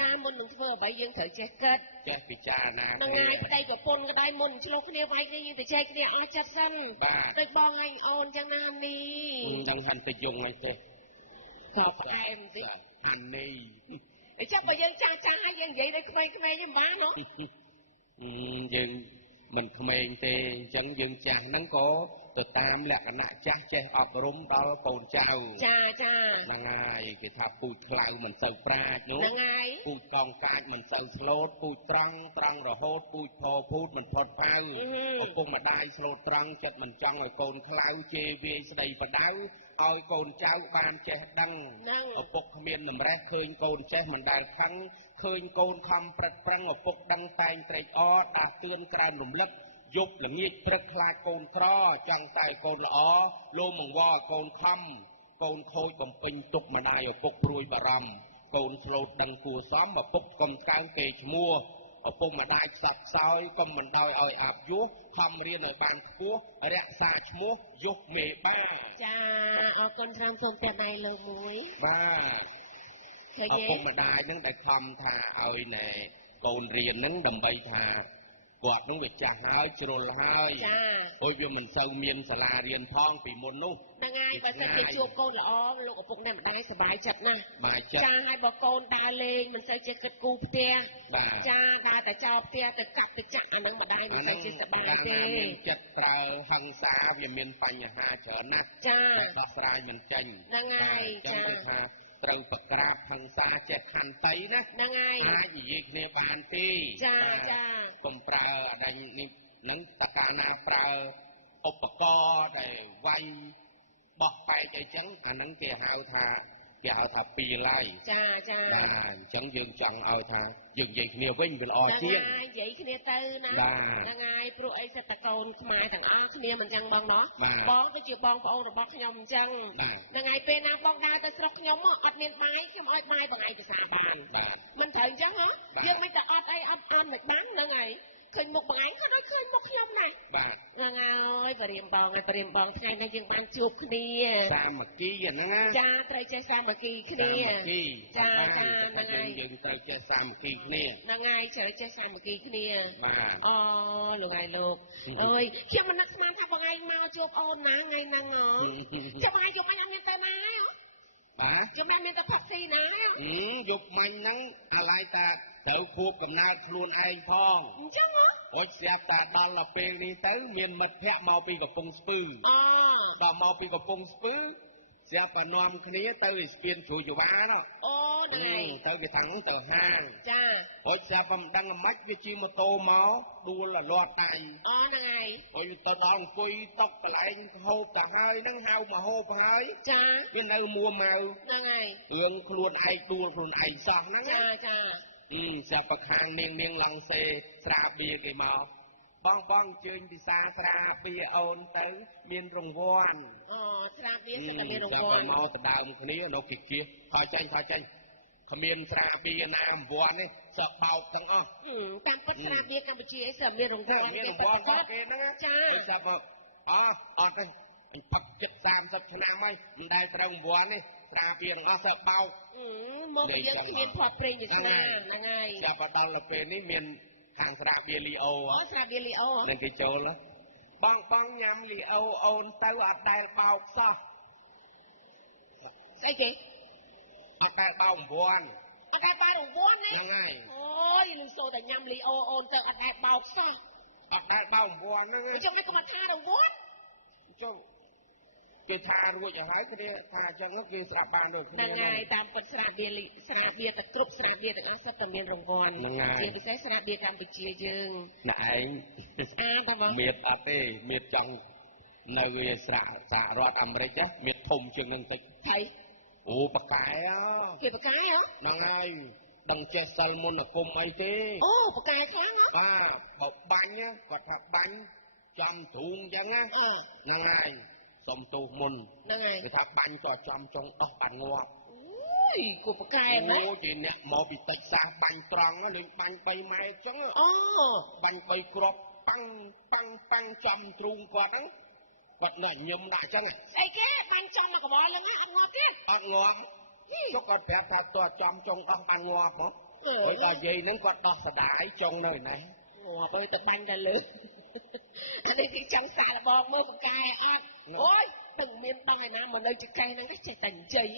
ចាមុននឹងធ្វើអ្វីយើងត្រូវចេះគិតចេះពិចារណាហ្នឹងហើយប្តីប្រពន្ធក៏ដោយមុនឆ្លោះគ្នាវាយគ្នាយើងទៅចែកគ្នាអស់ចិត្តសិនដូចបងឯងអូនចឹងណានេះដឹងហាន់ទៅយងអីទេគាត់ផ្អែមតិចហាន់នេះចាំបើយើងចាស់ហើយយើងនិយាយដូចក្មេងៗហ្នឹងបានហ៎យើងមិនក្មេងទេអញ្ចឹងយើងចាស់ហ្នឹងក៏ទៅតាមលក្ខណៈចាស់ចេះអប់រំដល់កូនចៅចាហ្នឹងហើយគេថាពូជខ្លៅមិនសូវប្រាជ្ញនោះហ្នឹងហើយពូជកងកាចមិនសូវស្លូតពូជត្រង់រហូតពូជផោភូតមិនផុតផៅឪពុកម្ដាយស្លូតត្រង់ចិត្តមិនចង់ឲ្យកូនខ្លៅជេរវាយស្ដីបដៅឲ្យកូនចៅបានចេះដឹងឪពុកគ្មានតម្រេះឃើញកូនចេះមិនដែលខឹងឃើញកូនខំប្រឹកប្រឹងឪពុកដឹងតែងត្រេកអរដាស់តឿនក្រែមរំលឹកយប់ល្ងាចព្រឹកខ្លាចកូនក្រចង់តែកូនល្អលោមង្វល់កូនខំកូនខូចបំពេញទុកម្ដាយឪពុកព្រួយបារម្ភកូនស្លូតដឹងគួរសមឪពុកកុំកើងគេឈ្មោះឪពុកម្ដាយខ្សត់ខ្សោយកុំមិនដោយឲ្យអាប់យុះខំរៀនឲ្យបានខ្ពស់រក្សាឈ្មោះយុះមេបាចាអរគុណច្រើនសូមតែដៃលើមួយបាទឪពុកម្ដាយនឹងដែលខំថាឲ្យណែកូនរៀននឹងដើម្បីថាគាត់នឹងវាចាស់ហើយជ្រុលហើយអូយវាមិនសូវមានសាលារៀនផងពីមុននោះហ្នឹងហើយបើសិនជាជួបកូនល្អលោកឪពុកអ្នកម្ដាយសប្បាយចិត្តណាស់ចាហើយបើកូនដើរលេងមិនសូវចេះគិតគូរផ្ទះចាដើរតែចោលផ្ទះទៅកាប់ទៅចាក់អាហ្នឹងម្ដាយមិនសូវចេះសប្បាយទេចិត្តប្រើហិង្សាវាមានបញ្ហាច្រើនណាស់ចាដោះស្រាយមិនចេញហ្នឹងហើយចាថាត្រូវប្រក្រាបហិង្សាចេះខន្តីណាហ្នឹងហើយអាចនិយាយគ្នាបានទេចាកុំប្រើអដៃនេះនឹងតកាណាប្រើឧបករណ៍ដែលវាយ បោះបែកអីចឹងអាហ្នឹងគេហៅថាពីឡាយចាបាទអញ្ចឹងយើងចង់ឲ្យថាយើងនិយាយគ្នាវិញវាល្អជាងនិយាយគ្នាទៅណាហ្នឹងហើយព្រោះអីសិតតកូនខ្មែរទាំងអស់គ្នាមិនចឹងបងណោះបងក៏ជាបងប្អូនរបស់ខ្ញុំអញ្ចឹងហ្នឹងហើយពេលណាបងដើរទៅស្រុកខ្ញុំអត់មានបាយខ្ញុំឲ្យបាយបងឯងទៅសាបានមិនត្រូវអញ្ចឹងហ៎យើងមិនតែអត់អីអត់អន់មិនបានហ្នឹងហើយឃើញមុខបងឯងក៏ដូចឃើញមុខខ្ញុំដែរបាទហ្នឹងហើយបរិមបងថ្ងៃនេះយើងបានជួបគ្នាសាមគ្គីហ្នឹងណាចាត្រូវចេះសាមគ្គីគ្នាចាហ្នឹងហើយយើងត្រូវចេះសាមគ្គីគ្នាហ្នឹងហើយត្រូវចេះសាមគ្គីគ្នាបាទអូលោកហើយលោកអើយខ្ញុំមិននឹកស្មានថាបងឯងមកជួបអូនណាថ្ងៃហ្នឹងចាំបងឯងជួបអញអត់មានទៅណាហើយបាទចាំបានមានតែផាក់ស៊ីណាយប់មាញ់ហ្នឹងអាឡ័យតាត្រូវខួបកំណើតខ្លួនឯងផងអញ្ចឹងអូចស្រាប់តែដល់ពេលនេះទៅមានមិត្តភ័ក្តិមកពីកំពង់ស្ពឺដល់មកពីកំពង់ស្ពឺស្រាប់តែនាំគ្នាទៅស្ពានជ្រួយចវាណអូហ្នឹងទៅគេថាងទៅហាងចាអូចស្រាប់តែមិនដឹងម៉េចវាជិះម៉ូតូមកដួលលាត់ដៃអូហ្នឹងហើយអូយទៅដល់អង្គុយតុកកន្លែងហូបទៅហើយហ្នឹងហៅមកហូបហើយចាវានៅមួម៉ៅហ្នឹងហើយរឿងខ្លួនឯងដួលខ្លួនឯងសោះហ្នឹងចាស្រាប់តែខាងនាងឡង់សេស្រាបៀគេមកបងអញ្ជើញពិសាស្រាបៀអូនទៅមានរង្វាន់ស្រាបៀសិតតែមានរង្វាន់មកទៅដើមគ្នានៅគិគៀខចេញគ្មានស្រាបៀណារង្វាន់នេះសក់បោកទាំងអស់តាមពិតស្រាបៀកម្ពុជាអីសិតមានរង្វាន់គេគាត់គេហ្នឹងចាស្រាប់មកអត់ទេអញផឹកចិត្ត30ឆ្នាំហើយមិនដែលត្រូវរង្វាន់នេះស្រាបៀទាំងអស់សក់បោកមកយើងគ្មានផតព្រេងវាសនាហ្នឹងហើយស្រាប់ដល់ពេលនេះមានខាងស្រាបៀលីអូស្រាបៀលីអូនឹងគេចូលបងញ៉ាំលីអូអូនទៅអត់ដែលបោកសោះស្អីគេអត់ដែលបោករង្វាន់អត់ដែលបោករង្វាន់នេះហ្នឹងហើយអូយលឺសូតែញ៉ាំលីអូអូនទៅអត់ដែលបោកសោះអត់ដែលបោករង្វាន់ហ្នឹងអញ្ចឹងនេះក៏មកថារង្វាន់ចុះគេថារួចឲ្យហើយគ្នាថាអញ្ចឹងគេស្រាប់បានដូចគ្នាហ្នឹងហើយតាមពិតស្រាបៀតែគ្រប់ស្រាបៀទាំងអស់សិតតែមានរង្វាន់ជាពិសេសស្រាបៀកម្ពុជាយើងណែឯងស្អាតបងមានអត់ទេមានចង់នៅសហរដ្ឋអាមេរិកមានធំជាងនឹងតិចហើយអូបកែគេបកែហ្នឹងហើយដឹងចេះសិលមុនអាគមអីទេអូបកែខ្លាំងបាទបើបាញ់គាត់ថាបាញ់ចំទ្រូងអញ្ចឹងណាហ្នឹងហើយសុំទោសមុនហ្នឹងហើយគេថាបាញ់ក៏ចំចុងដោះបាញ់ងាប់អូយគូបកែណាអូជាអ្នកមកពីតិចសាសបាញ់ត្រង់លេងបាញ់3ម៉ែត្រអញ្ចឹងបាញ់3គ្រាប់ប៉ាំងចំទ្រូងគាត់ហ្នឹងគាត់នៅញឹមដាក់អញ្ចឹងស្អីគេបាញ់ចំមកកបលហ្នឹងអត់ងាប់ទៀតអត់ងាប់ចុះគាត់ប្រាប់ថាតើចំចុងដោះបាញ់ងាប់ហ៎ហើយដល់យាយហ្នឹងគាត់ដោះស្ដាយចុងនៅណេះងាប់ទៅតែបាញ់តែលើអានេះគេចង់សាកល្បងមើលបកែអត់អូយតែមានបងឯណាមកនៅចកេះហ្នឹងចេះតែនិយាយ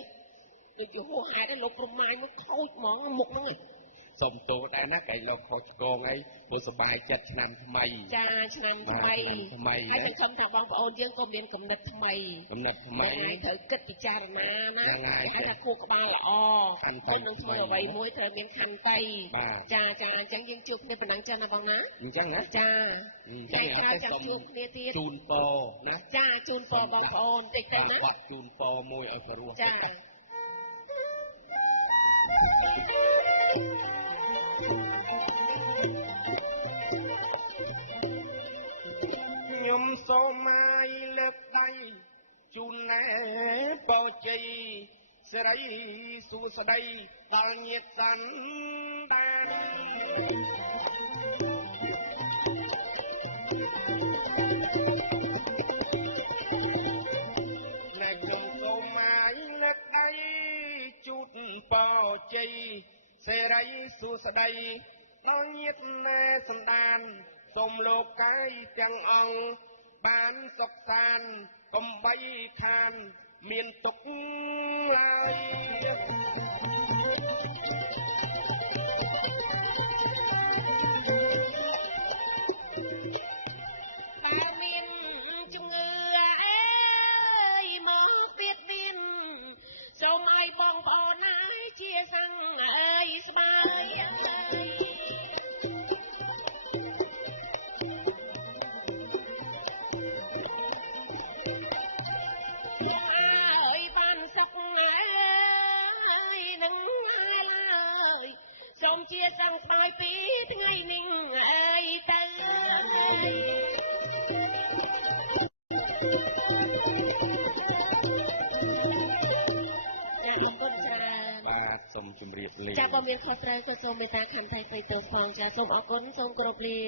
ដូចជាហួសហេតុឯងលោកព្រំម៉ាយមកខូចហ្មងមុខហ្នឹងសុំទោសដែរណាកែលោកខុសឆ្គងអីបើសុបាយចិត្តឆ្នាំថ្មីចាឆ្នាំថ្មីហើយសង្ឃឹមថាបងប្អូនយើងក៏មានគំនិតថ្មីហើយត្រូវគិតពិចារណាណាហើយថាខួរក្បាលល្អមុននឹងធ្វើអ្វីមួយត្រូវមានខន្តីចាអញ្ចឹងយើងជួបគ្នាប៉ុណ្ណឹងចឹងណាបងណាអញ្ចឹងណាចាតែក្រោយចាំជួបគ្នាទៀតជូនពរណាចាជូនពរបងប្អូនតិចទៅណាគាត់ជូនពរមួយឲ្យព្រោះចាខ្ញុំសូមឲ្យលើកដៃជូនណែបោជ័យសិរីសួស្ដីដល់ញាតិសន្តានខ្ញុំសូមឲ្យលើកដៃជូនបោជ័យសិរីសួស្ដីដល់ញាតិណែសន្តានសូមលោកកាយទាំងអង្គបានសុខសាន្តកុំបីខានមានទុក្ខឡើយតែមានជំងឺអើយមកទៀតមានសូមឲ្យបងប្អូនហើយជាសង្ឃអើយស្បាយអើយ ជាសង្ស្បើយពីថ្ងៃនេះអើយទៅចាអរគុណច្រើនបាទសូមជម្រាបលាចាក៏មានខុសត្រូវក៏សូមមេត្តាខន្តីទៅផងចាសូមអរគុណសូមគោរពលា